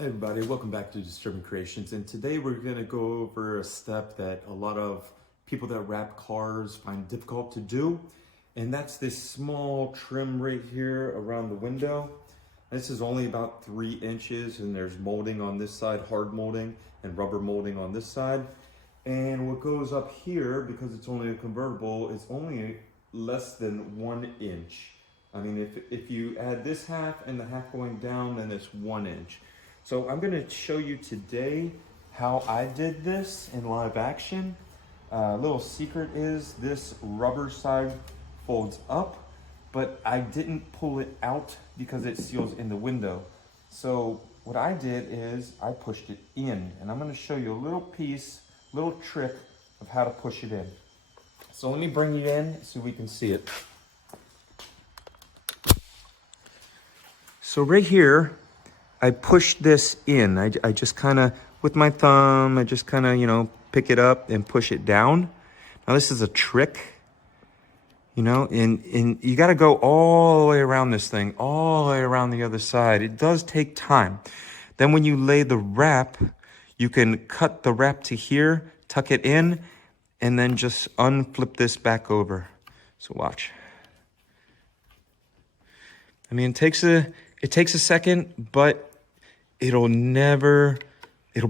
Hey everybody, welcome back to Disturbing Creations, and today we're going to go over a step that a lot of people that wrap cars find difficult to do, and that's this small trim right here around the window. This is only about 3 inches, and there's molding on this side, hard molding, and rubber molding on this side. And what goes up here, because it's only a convertible, is only less than 1 inch. I mean, if you add this half and the half going down, then it's 1 inch. So I'm going to show you today how I did this in live action. Little secret is this rubber side folds up, but I didn't pull it out because it seals in the window. So what I did is I pushed it in, and I'm going to show you a little trick of how to push it in. So let me bring you in so we can see it. So right here, I push this in. I just kind of, with my thumb, I just kind of, pick it up and push it down. Now this is a trick, and you got to go all the way around this thing, all the way around the other side. It does take time. Then when you lay the wrap, you can cut the wrap to here, tuck it in, and then just unflip this back over. So watch. I mean, it takes a second, but it'll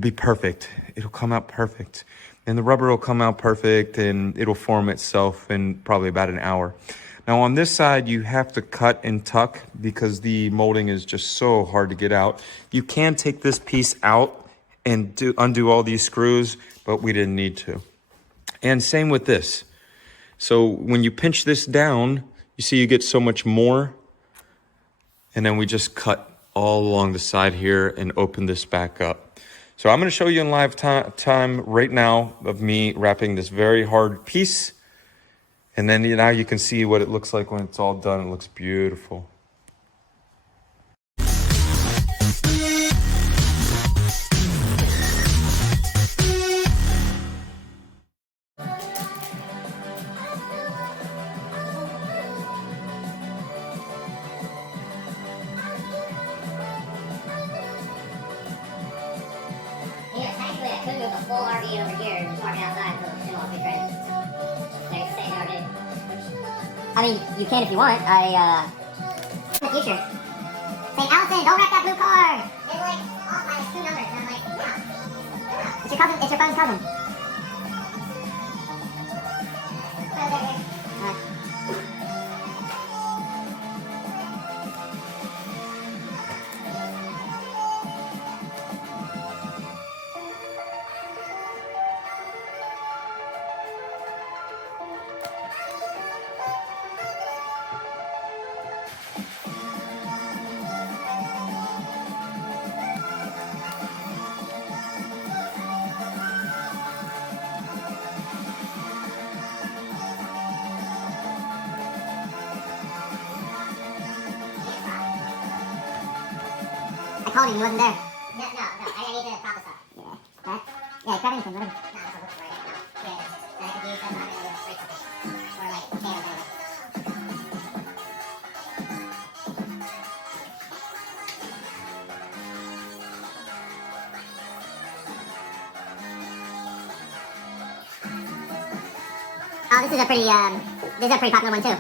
be perfect. It'll come out perfect. And the rubber will come out perfect, and it'll form itself in probably about an hour. Now on this side, you have to cut and tuck because the molding is just so hard to get out. You can take this piece out and undo all these screws, but we didn't need to. And same with this. So when you pinch this down, you see you get so much more. And then we just cut all along the side here and open this back up. So I'm going to show you in live time right now of me wrapping this very hard piece. And then now you can see what it looks like when it's all done. It looks beautiful. I could move a full RV over here and park it outside so it won't be crazy. Like stay in the RV. I mean, you can if you want. In the future. Say, Allison, don't wreck that blue car! They're like off by 2 numbers, and I'm like, yeah. It's your cousin, it's your friend's cousin. I called him, he wasn't there. No, I need to pop this up. Yeah. What? Yeah, grab anything, whatever. No, that's not right now. Yeah, then I could use them, I'm gonna break something. Or like, potatoes or Oh, this is a pretty popular one too.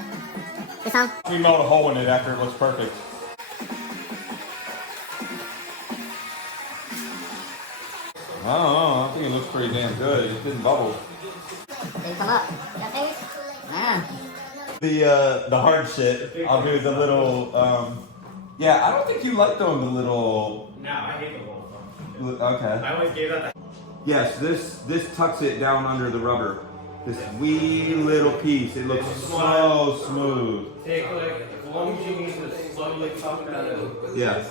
This song? We melt a hole in it after it looks perfect. I don't know, I think it looks pretty damn good. It didn't bubble. Didn't come up. You got fingers? Yeah. The hard shit, I'll do the little, yeah, I don't think you like doing the little... No, I hate the little phone. Okay. I always gave that Yes, this tucks it down under the rubber. This wee little piece, it looks so smooth. take like, as long as you need to slowly tuck that in. Yeah.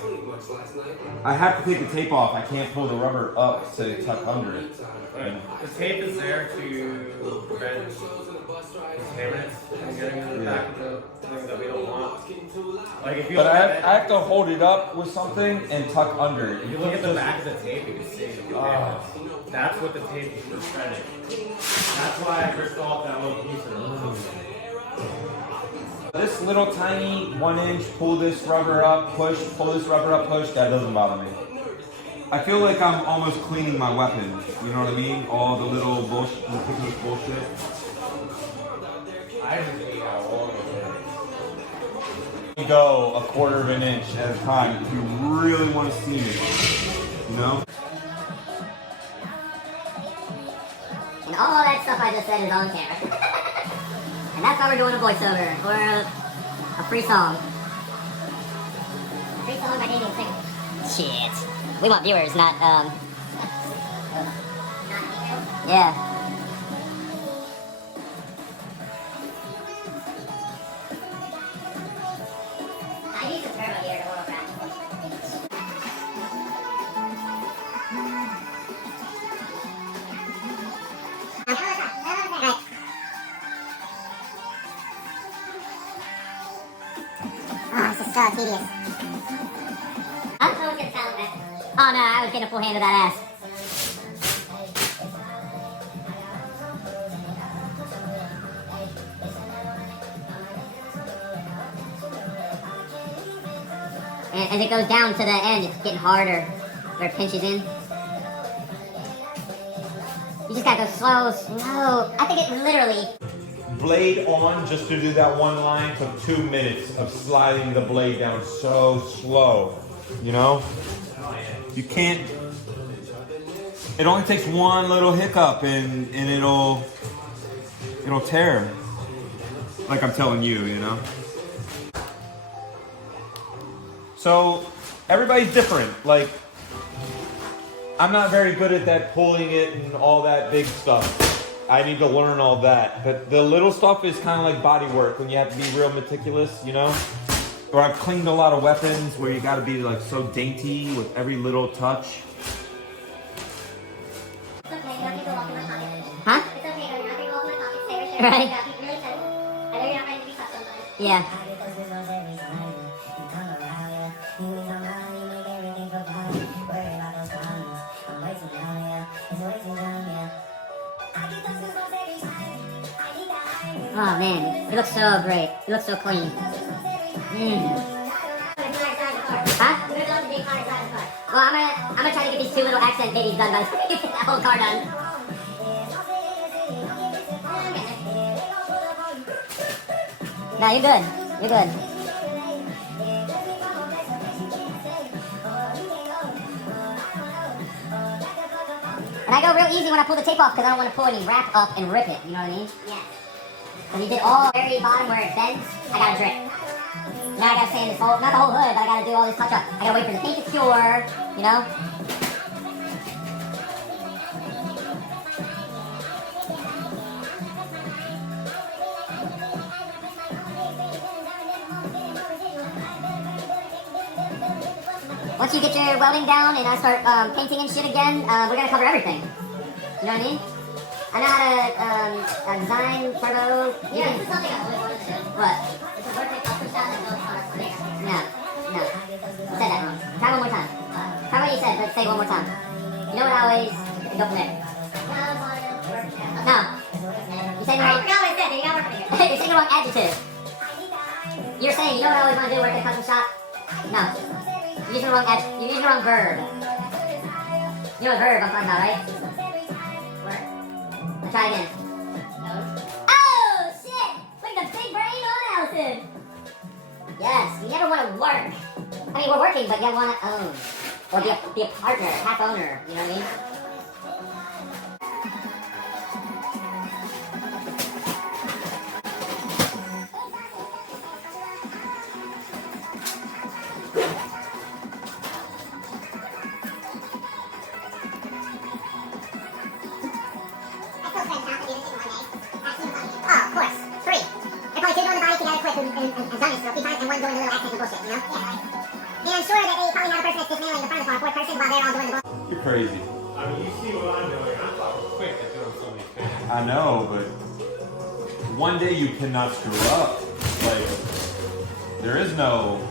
I have to take the tape off. I can't pull the rubber up to tuck under it. The tape is there to prevent contaminants from getting in the back of the thing that we don't want. Like if you But I have to hold it up with something and tuck under it. if you look at the back of the tape, you can see the contaminants. That's what the tape is preventing. That's why I first thought that little piece of it. This little tiny 1 inch, pull this rubber up, push, pull this rubber up, push, that doesn't bother me. I feel like I'm almost cleaning my weapons. You know what I mean? All the little bullshit, ridiculous bullshit. I just hate how long it is. You go a quarter of an inch at a time if you really want to see me. You know? And all that stuff I just said is on camera. And that's why we're doing a voiceover, or a free song. Free song by Dating Singer. Shit. We want viewers, not, yeah. I use the turbo here to oil crack. Oh, this is so tedious. Huh? Oh no, I was getting a full hand of that ass. And as it goes down to the end, it's getting harder where it pinches in. You just gotta go slow, slow. I think it literally... Blade on just to do that one line took 2 minutes of sliding the blade down so slow. You know? You can't... It only takes one little hiccup and it'll tear. Like I'm telling you, you know? So, everybody's different. Like, I'm not very good at that pulling it and all that big stuff. I need to learn all that. But the little stuff is kind of like body work when you have to be real meticulous, you know? Or I've cleaned a lot of weapons where you gotta be like so dainty with every little touch. It's okay, you don't need to walk in my pocket. Huh? It's okay, you're not going to walk in my pocket. Stay right there. Right. You gotta be really tense. I know you're not ready to be touched sometimes. Yeah. Oh man, it looks so great. It looks so clean. Huh? Well, I'm gonna try to get these 2 little accent babies done by the time we get that whole car done. No, you're good. You're good. And I go real easy when I pull the tape off because I don't want to pull any wrap up and rip it. You know what I mean? Yeah. When you did all the very bottom where it bends, I gotta drip. Now I gotta sand this whole, not the whole hood, but I gotta do all this touch up. I gotta wait for the paint to cure, you know? Once you get your welding down and I start painting and shit again, we're gonna cover everything. You know what I mean? I know how to design turbo. Yeah, this is something I always wanted to do. What? It's a birthday custom shot that goes on a stick. No. You said that wrong. Try one more time. Try what you said, but say it one more time. You know what I always go from there. No. You said the wrong. I forgot what I said. You got work for me. You're saying the wrong adjective. You're saying, you know what I always want to do, work at a custom shop? No. You're using the wrong you're using the wrong verb. You know what verb I'm talking about, right? Let's try again. Oh, shit! Look at the big brain on Allison! Yes, you never want to work. I mean, we're working, but you want to own. Or be a partner, half owner, you know what I mean? And done it so 3 times and one doing the little accent and bullshit, you know? Yeah. And I'm sure that they probably have a person that's dismantling the front of the car, 4th person, while they're all doing the bullshit. You're crazy. I mean, you see what I'm doing. I'm fucking quick at doing so many things. I know, but one day you cannot screw up. Like, there is no